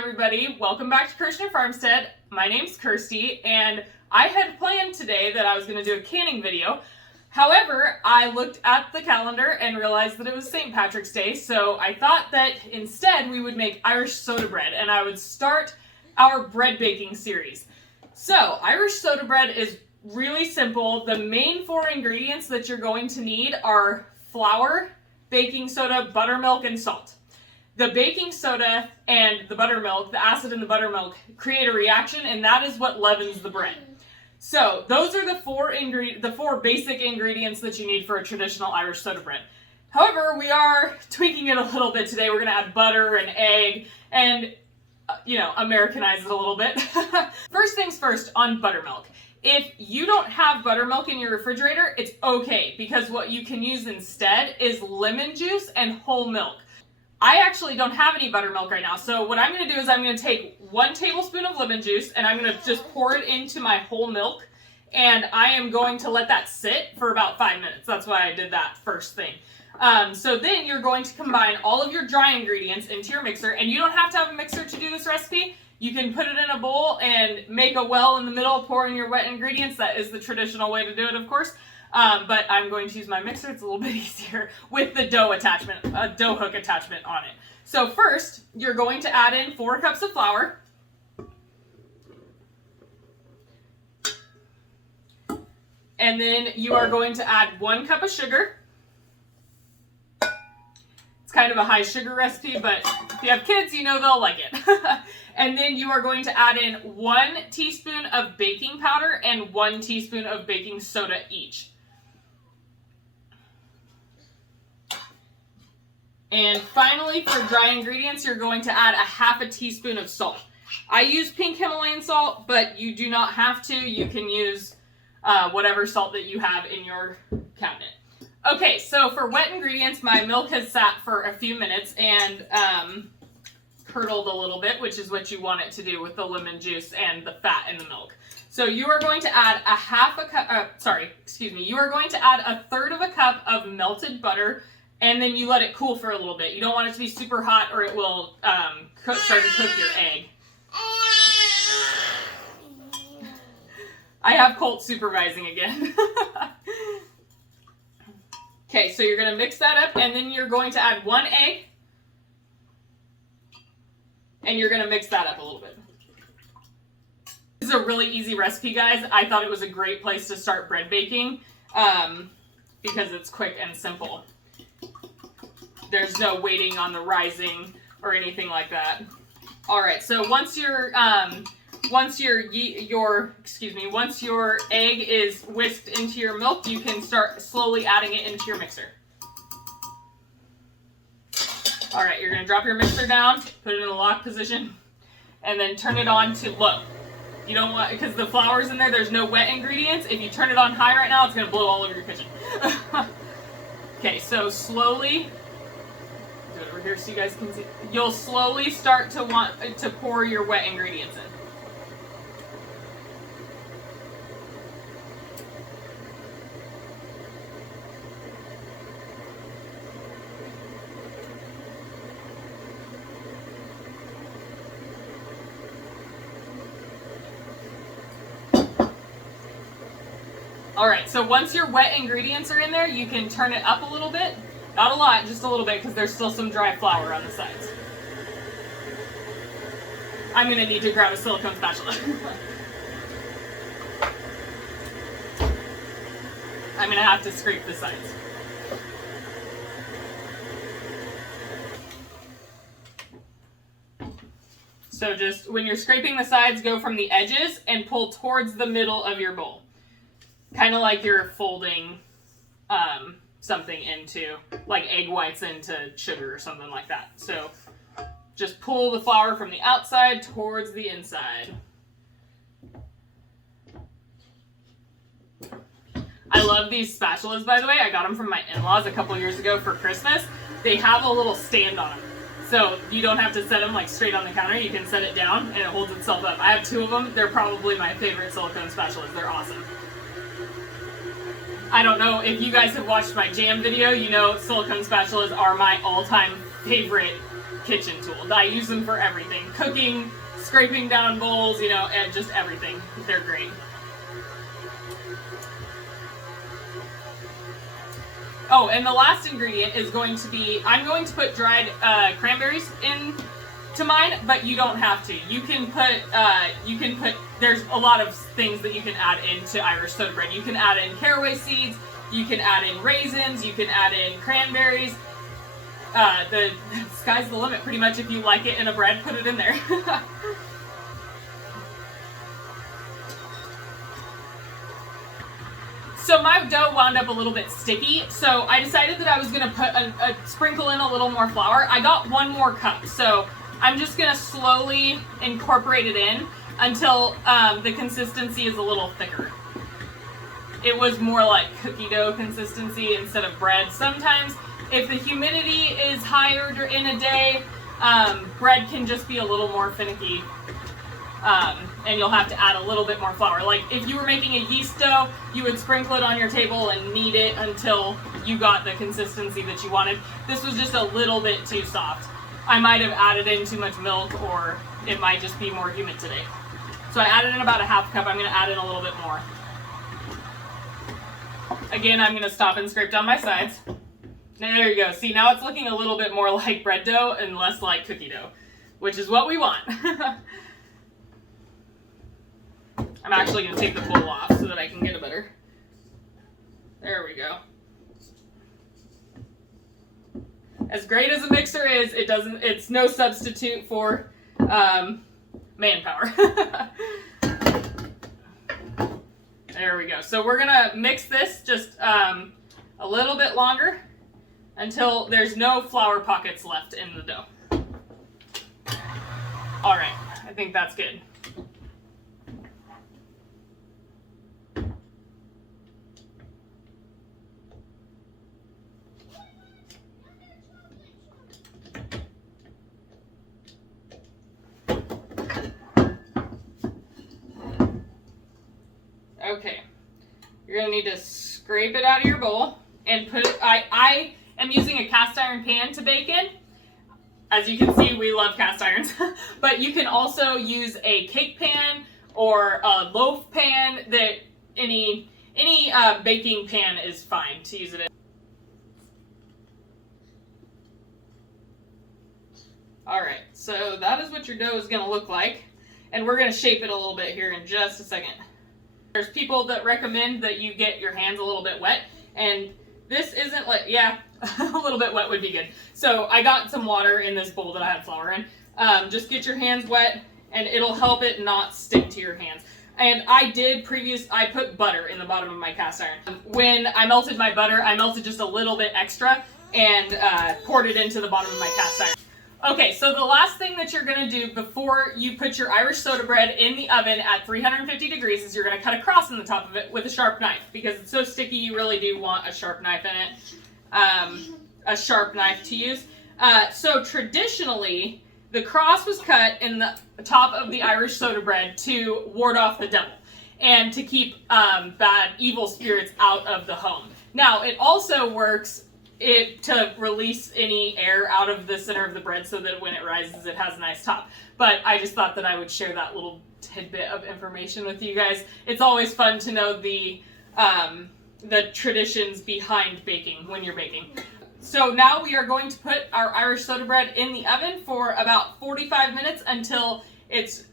everybody, welcome back to Kerschner FarmStead. My name's Kirstie, and I had planned today that I was going to do a canning video. However, I looked at the calendar and realized that it was St. Patrick's Day, so I thought that instead we would make Irish soda bread, and I would start our bread baking series. So, Irish soda bread is really simple. The main four ingredients that you're going to need are flour, baking soda, buttermilk, and salt. The baking soda and the buttermilk, the acid in the buttermilk, create a reaction, and that is what leavens the bread. So those are the four basic ingredients that you need for a traditional Irish soda bread. However, we are tweaking it a little bit today. We're going to add butter and egg and, Americanize it a little bit. First things first on buttermilk. If you don't have buttermilk in your refrigerator, it's okay, because what you can use instead is lemon juice and whole milk. I actually don't have any buttermilk right now, so what I'm going to do is I'm going to take 1 tablespoon of lemon juice and I'm going to just pour it into my whole milk, and I am going to let that sit for about 5 minutes. That's why I did that first thing. So then you're going to combine all of your dry ingredients into your mixer, and you don't have to have a mixer to do this recipe. You can put it in a bowl and make a well in the middle, pour in your wet ingredients. That is the traditional way to do it, of course. But I'm going to use my mixer. It's a little bit easier with the dough attachment, a dough hook attachment on it. So first, you're going to add in 4 cups of flour. And then you are going to add 1 cup of sugar. It's kind of a high sugar recipe, but if you have kids, you know they'll like it. And then you are going to add in 1 teaspoon of baking powder and 1 teaspoon of baking soda each. And finally, for dry ingredients, you're going to add 1/2 teaspoon of salt. I use pink Himalayan salt, but you do not have to. You can use whatever salt that you have in your cabinet. Okay, so for wet ingredients, my milk has sat for a few minutes and curdled a little bit, which is what you want it to do with the lemon juice and the fat in the milk. So you are going to add you are going to add 1/3 cup of melted butter, and then you let it cool for a little bit. You don't want it to be super hot or it will start to cook your egg. I have Colt supervising again. Okay, so you're going to mix that up, and then you're going to add 1 egg, and you're going to mix that up a little bit. This is a really easy recipe, guys. I thought it was a great place to start bread baking because it's quick and simple. There's no waiting on the rising or anything like that. All right, so once your egg is whisked into your milk, you can start slowly adding it into your mixer. All right, you're gonna drop your mixer down, put it in a lock position, and then turn it on to low. You don't want, because the flour's in there, there's no wet ingredients. If you turn it on high right now, it's gonna blow all over your kitchen. Okay, so slowly, do it over here so you guys can see. You'll slowly start to want to pour your wet ingredients in. All right, so once your wet ingredients are in there, you can turn it up a little bit. Not a lot, just a little bit, because there's still some dry flour on the sides. I'm going to need to grab a silicone spatula. I'm going to have to scrape the sides. So just, when you're scraping the sides, go from the edges and pull towards the middle of your bowl. Kind of like you're folding something into, like egg whites into sugar or something like that. So just pull the flour from the outside towards the inside. I love these spatulas, by the way. I got them from my in-laws a couple years ago for Christmas. They have a little stand on them. So you don't have to set them like straight on the counter. You can set it down and it holds itself up. I have 2 of them. They're probably my favorite silicone spatulas. They're awesome. I don't know if you guys have watched my jam video, you know silicone spatulas are my all-time favorite kitchen tool. I use them for everything. Cooking, scraping down bowls, you know, and just everything. They're great. Oh, and the last ingredient is going to be, I'm going to put dried cranberries into mine, but you don't have to. You can put, there's a lot of things that you can add into Irish soda bread. You can add in caraway seeds, you can add in raisins, you can add in cranberries. The sky's the limit pretty much. If you like it in a bread, put it in there. So my dough wound up a little bit sticky, so I decided that I was going to put a sprinkle in a little more flour. I got 1 more cup, so I'm just going to slowly incorporate it in until the consistency is a little thicker. It was more like cookie dough consistency instead of bread. Sometimes if the humidity is higher in a day, bread can just be a little more finicky. And you'll have to add a little bit more flour. Like if you were making a yeast dough, you would sprinkle it on your table and knead it until you got the consistency that you wanted. This was just a little bit too soft. I might have added in too much milk, or it might just be more humid today. So I added in about a half cup. I'm going to add in a little bit more. Again, I'm going to stop and scrape down my sides. There you go. See, now it's looking a little bit more like bread dough and less like cookie dough, which is what we want. I'm actually going to take the bowl off so that I can get a better. There we go. As great as a mixer is, it's no substitute for manpower. There we go. So we're going to mix this just a little bit longer until there's no flour pockets left in the dough. All right, I think that's good. Okay, you're going to need to scrape it out of your bowl and put it, I am using a cast iron pan to bake in. As you can see, we love cast irons, but you can also use a cake pan or a loaf pan. That any baking pan is fine to use it in. All right, so that is what your dough is going to look like, and we're going to shape it a little bit here in just a second. There's people that recommend that you get your hands a little bit wet, and this isn't like, yeah, a little bit wet would be good. So I got some water in this bowl that I had flour in. Just get your hands wet, and it'll help it not stick to your hands. And I put butter in the bottom of my cast iron. When I melted my butter, I melted just a little bit extra and poured it into the bottom of my cast iron. Okay, so the last thing that you're going to do before you put your Irish soda bread in the oven at 350 degrees is you're going to cut a cross in the top of it with a sharp knife. Because it's so sticky, you really do want a sharp knife in it. A sharp knife to use. So traditionally, the cross was cut in the top of the Irish soda bread to ward off the devil and to keep bad, evil spirits out of the home. Now, it also works to release any air out of the center of the bread so that when it rises, it has a nice top. But I just thought that I would share that little tidbit of information with you guys. It's always fun to know the traditions behind baking when you're baking. So now we are going to put our Irish soda bread in the oven for about 45 minutes until it's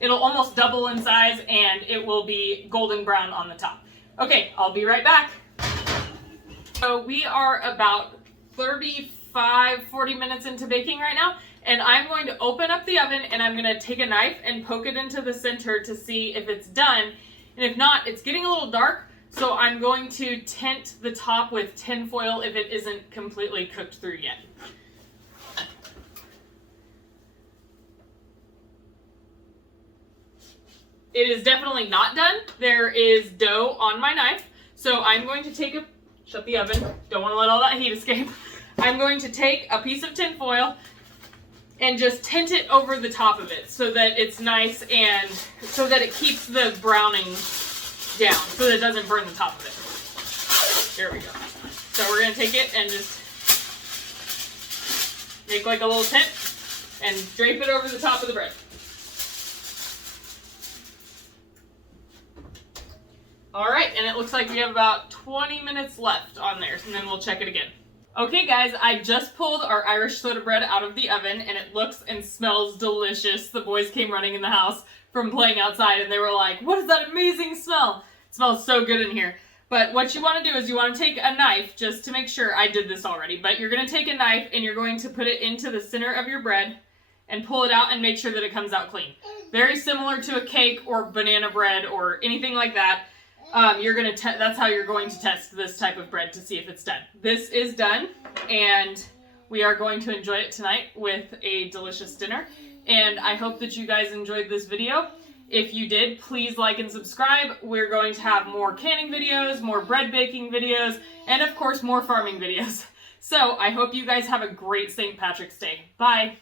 it'll almost double in size and it will be golden brown on the top. Okay, I'll be right back. So we are about 40 minutes into baking right now, and I'm going to open up the oven and I'm going to take a knife and poke it into the center to see if it's done. And if not, it's getting a little dark, so I'm going to tint the top with tin foil if it isn't completely cooked through yet. It is definitely not done. There is dough on my knife, so I'm going to shut the oven, don't want to let all that heat escape. I'm going to take a piece of tin foil and just tint it over the top of it so that it's nice and so that it keeps the browning down so that it doesn't burn the top of it. There we go. So we're going to take it and just make like a little tent and drape it over the top of the bread. All right, and it looks like we have about 20 minutes left on there, and then we'll check it again. Okay guys, I just pulled our Irish soda bread out of the oven, and it looks and smells delicious. The boys came running in the house from playing outside, and they were like, what is that amazing smell? It smells so good in here. But what you want to do is you want to take a knife, just to make sure, I did this already, but you're going to take a knife and you're going to put it into the center of your bread and pull it out and make sure that it comes out clean. Very similar to a cake or banana bread or anything like that. That's how you're going to test this type of bread to see if it's done. This is done, and we are going to enjoy it tonight with a delicious dinner. And I hope that you guys enjoyed this video. If you did, please like and subscribe. We're going to have more canning videos, more bread baking videos, and of course more farming videos. So I hope you guys have a great St. Patrick's Day. Bye!